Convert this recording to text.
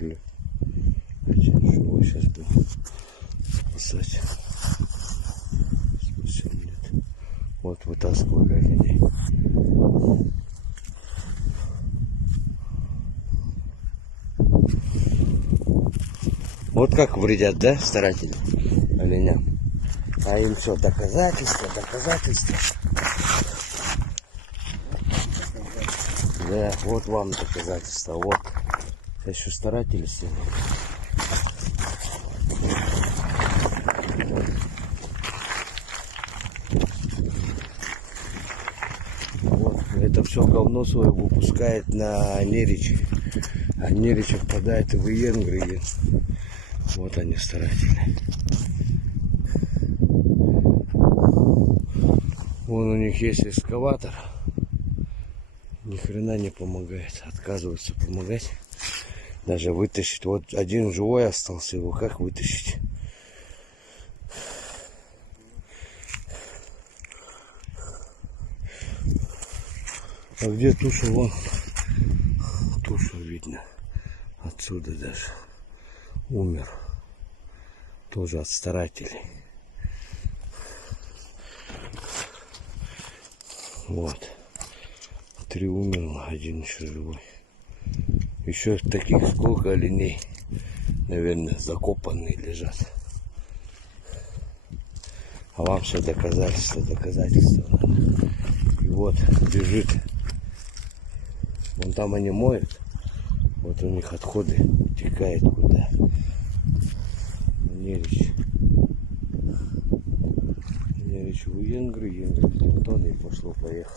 умерли. Хотя живой сейчас будем спасать. Спасем, нет. Вот вытаскивали оленей. Вот как вредят, да, старатели оленям. А им все доказательства. Да, вот вам доказательства. Вот. Сейчас еще старатели сильно. Вот. Это все говно свое выпускает на Неричи. А Неричи впадает и в Иенгры. Вот они, старатели. Вон у них есть экскаватор. Ни хрена не помогает. Отказываются помогать. Даже вытащить. Вот один живой остался, его как вытащить? А где туша? Вон. Туша видно. Отсюда даже. Умер. Тоже от старателей. Вот. 3 умерло, 1 еще живой. Еще таких сколько оленей, наверное, закопанные лежат. А вам все доказательства. И вот бежит. Вон там они моют. Вот у них отходы утекают куда. Нерич в Иенгры, тонны пошло-поехало.